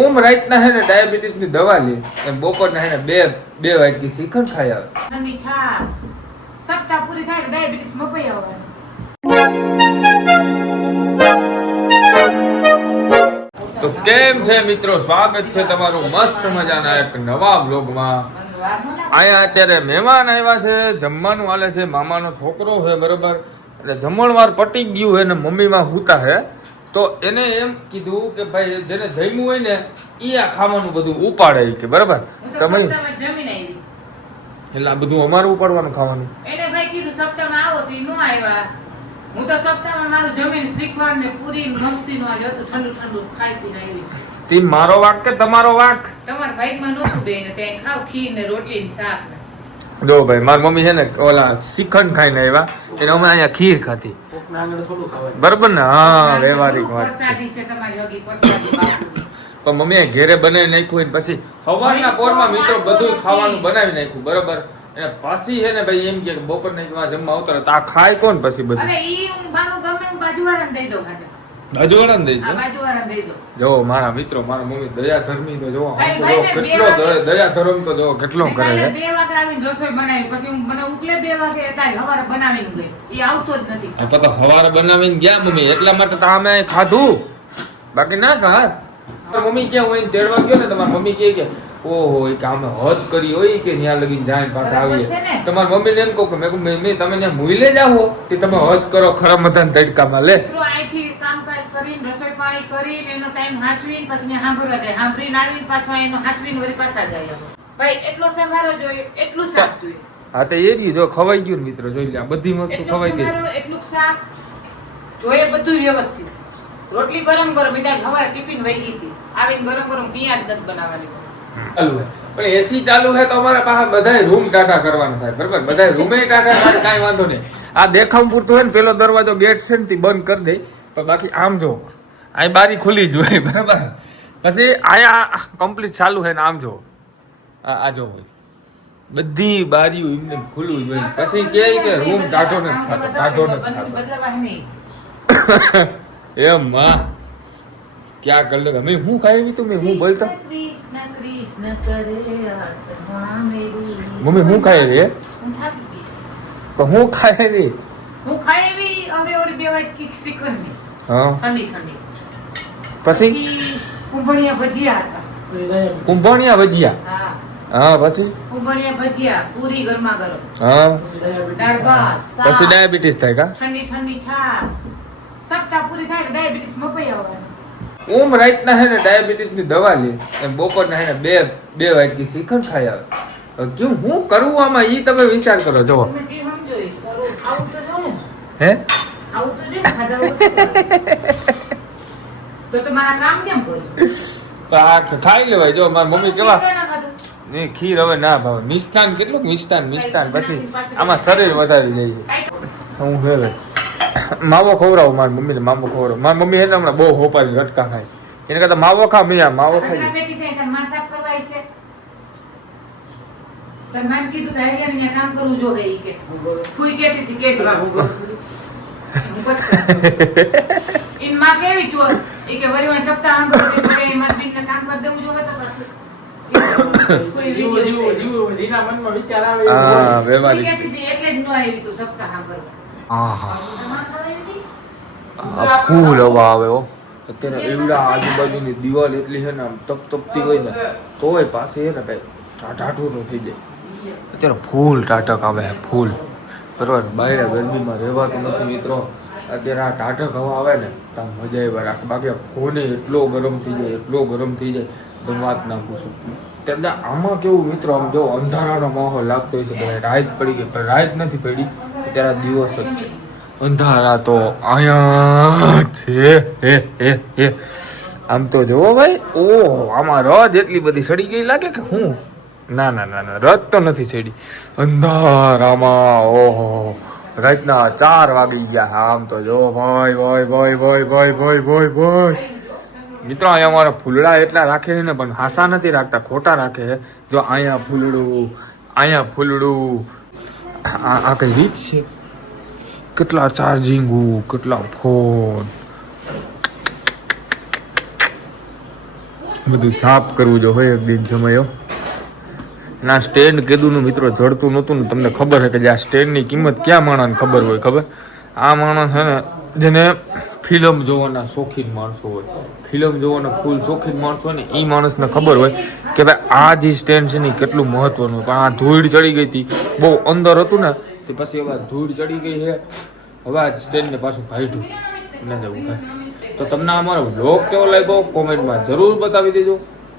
ઓમ રાતના હે ને ડાયાબિટીસની દવા લે. અને બપોરના હે ને બે બે વાટકી શ્રીખંડ ખાઈ આવે. ઠંડી છાસ. સપ્તાહ પૂરી થાય ડાયાબિટીસ મપાઈ આવે તો કેમ છે મિત્રો? સ્વાગત છે તમારું મસ્ત મજાના એક નવા બ્લોગમાં અહીંયા અત્યારે મહેમાન આવ્યા છે જમવાનું હાલે છે મામાનો છોકરો છે બરોબર? એટલે જમણવાર પટી ગયું હે ને મમ્મીમાં હુતા છે તો એને એમ કીધું કે ભાઈ જેને જમ્યું હોય ને ઈ આ ખાવાનું બધું ઉપાડે કે બરાબર? તમે એટલે આ બધું અમારું ઉપાડવાનું ખાવાનું? એને ભાઈ કીધું સપ્તાહમાં આવો તો ઈ નો આવ્યા હું તો સપ્તાહમાં મારું જમીન શ્રીખંડ ને પૂરી મસ્તી નો આજે હતું ઠંડુ ઠંડુ ખાઈ પીને આવી તી મારો વાક કે તમારો વાક? તમારા ભાઈમાં નહોતું બેન ત્યાં ખાવ ખીર ને રોટલી ને શાક જો ભાઈ મારી મમ્મી છે ને ઓલા શ્રીખંડ ખાઈને આવ્યા એને અમે અહીંયા ખીર ખાધી. બરોબર ને હા વ્યવહારિક વાત છે પ્રસાદી છે તમારી હગી પ્રસાદી બાપુની. પણ મમ્મીએ ઘેરે બનાવી નાખ્યું હોય ને પછી હવાના પોરમાં મિત્રો બધું ખાવાનું બનાવી નાખ્યું બરાબર અને પાછી છે ને ભાઈ એમ કે બપોર ના જમવા આવતા રહે. તો આ ખાય કોણ પછી બધું અરે ઈ હું બાનું ગમે બાજુવાળાને દઈ દઉં ખાટે. દઈ દો બાજુવાળાને દઈ દઉં જો મારા મિત્રો મારા મમ્મી દયા ધર્મી તો જો તો કેટલો દયા ધર્મ તો જો કેટલો કરે છે. બે વાગે આવીને રસોઈ બનાવી પછી મને ઉકલે બે વાગે એટલે હવારે બનાવીને ગઈ. એ આવતો જ નથી. આ તો હવારે બનાવીને ગયા મમ્મી એટલા માટે તો અમે ખાધું. બાકી ના ખાત મમ્મી ક્યાં હું તેડવા ગયો ને તમારા મમ્મી કહે કે ઓહો એ કામે હદ કરી હોય કે ત્યાં લગીને જાય પાછા આવીએ આવીએ. મમ્મી ને? એમ કહું કે મેં મમ્મી તમે ત્યાં મુઈલે જાઓ. કે તમે હદ કરો ખરા મધાન તડકામાં લે. અહીંથી કરીને રસોઈ પાણી કરીને એનો ટાઈમ હાચવીને પછી સાંભળવા જાય. સાંભળીને આવીને પાછો એનો હાચવીને વળી પાછા જાય ભાઈ એટલો સંભારો જોઈએ એટલું શાક જોઈએ. હા તો એ જ જો ખવાઈ ગયું ને મિત્રો જોઈ લે બધી વસ્તુ ખવાઈ ગઈ. એટલું શાક જોઈએ બધું વ્યવસ્થિત. રોટલી ગરમ ગરમ બીજા હવા ટિફિન વહી ગઈ હતી. આવીને ગરમ ગરમ પિયાજ નથી બનાવવાની. ચાલુ પણ એસી ચાલુ હે તો અમારા પાસે બધાય રૂમ ટાટા કરવાના થાય બરાબર? બધાય રૂમે ટાટા થાય કાંઈ વાંધો નહીં. આ દેખાવ પૂરતું હોય ને પેલો દરવાજો ગેટ છે ને તે બંધ કરી દે. પણ બાકી આમ જો આ બારી ખુલી જ હોય બરાબર? પછી આયા કમ્પ્લીટ ચાલુ છે ને આમ જો. આ આ જો બધી બારીઓ એમને ખુલ્લું હોય. પછી કહે કે રૂમ ટાઢો નથી થતો ટાઢો નથી થતો. એમ માં ક્યાં કર લે? અમે હું ખાઈ તું? મેં હું બોલતા. મમ્મી હું ખાઈ રે. તો હું ખાઈ રે? હું ખાઈ અવળી બે વાટકી શ્રીખંડની. ઠંડી ઠંડી. પછી? પછી કુંભણિયા ભજીયા હતા. કુંભણિયા ભજીયા? હા. હા પછી? કુંભણિયા ભજીયા પૂરી ગરમા ગરમ. હા. દાળ ભાત શાક, પછી ડાયાબિટીસ થાય કા? ઠંડી ઠંડી છાશ. સપ્તાહ પૂરી થાય ડાયાબિટીસ મપાઈ આવવાનું. ઓમ રાતના હે ને ડાયાબિટીસની દવા લે. અને બપોરના હે ને બે બે વાટકી શ્રીખંડ ખાઈ આવે. હવે હું કરવું આમાં ઈ તમે વિચાર કરો જો. હે? તો મારા કામ કેમ તો આ ખાઈ લેવાય. જો મારી મમ્મી કેવા ના ખીર હવે ના ભાવે. મિષ્ટાન કેટલું? મિષ્ટાન મિષ્ટાન. પછી આમાં શરીર વધારી જાય. હું હે માવો ખવડાવું મારી મમ્મીને માવો ખવડાવું. મારી મમ્મી એને હમણાં બહુ હોપાવી લટકા ખાય. એને કરતા માવો ખા મિયા માવો ખાઈ તને માં સાફ કરવા છે. તને મને કીધું તારે કામ કરવું જોઈએ કે. કે ઇનમાં કેવી ચોર એ કે વરી માં સપ્તાહ અંગ આજુબાજુની દિવાલ એટલી છે ને આમ તપ તપતી હોય ને તોય પાછી છે ને ભાઈ ટાટું થઈ જાય. અત્યારે ફૂલ ટાટક આવે ફૂલ. બરોબર, બહાર ગરમીમાં રહેવાતું નથી મિત્રો. અત્યારે આ ટાટક હવા આવે ને, તો મજા આવે રાખે બાકી ફોને એટલો ગરમ થઈ જાય, એટલો ગરમ થઈ જાય. વાત ના પૂછું. તેમને આમાં કેવું મિત્રો, આમ જો અંધારાનો માહોલ લાગતો હોય છે કે રાત પડી ગઈ, પણ રાત નથી પડી. અત્યારે દિવસ જ છે. અંધારા તો આયા છે. હે હે હે. આમ તો જોવો ભાઈ ઓ આમાં રજ એટલી બધી સડી ગઈ લાગે કે હું? ના ના ના ના રત તો નથી છેડી અંધારામાં ઓહો, રાતના ચાર વાગી ગયા. આમ તો જો, ભાઈ ભાઈ ભાઈ ભાઈ ભાઈ ભાઈ ભાઈ ભાઈ. મિત્રો, અહીંયા અમારા ફૂલડા એટલા રાખે છે ને, પણ હાસા નથી રાખતા, ખોટા રાખે જો અહીંયા ફૂલડું અહીંયા ફૂલડું. આ કઈ રીત છે? કેટલા ચાર્જિંગ, કેટલા ફોન. બધું સાફ કરવું જો હોય એક દિન સમયો ના, સ્ટેન્ડ કીધું મિત્રો જડતું નહોતું ને તમને ખબર છે કે જે આ સ્ટેન્ડની કિંમત ક્યાં માણસને ખબર હોય, ખબર? આ માણસ છે ને, જેને ફિલ્મ જોવાના શોખીન માણસો હોય, ફિલ્મ જોવાના ફૂલ શોખીન માણસો હોય ને એ માણસને ખબર હોય કે ભાઈ, આ જે સ્ટેન્ડ છે ને કેટલું મહત્વનું પણ આ ધૂળ ચડી ગઈ હતી, બહુ અંદર હતું ને, તે પછી હવે ધૂળ ચડી ગઈ છે. હવે આ સ્ટેન્ડને પાછું કાઢ્યું. ના જવું તો તમને અમારો બ્લોગ કેવો લાગ્યો? કોમેન્ટમાં જરૂર બતાવી દેજો.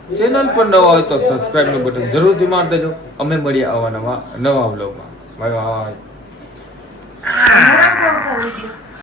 ચેનલ પર નવા હોય તો સબસ્ક્રાઇબનું બટન જરૂરથી મારી દેજો અમે મળીએ આવા નવા નવા બ્લોગમાં બાય બાય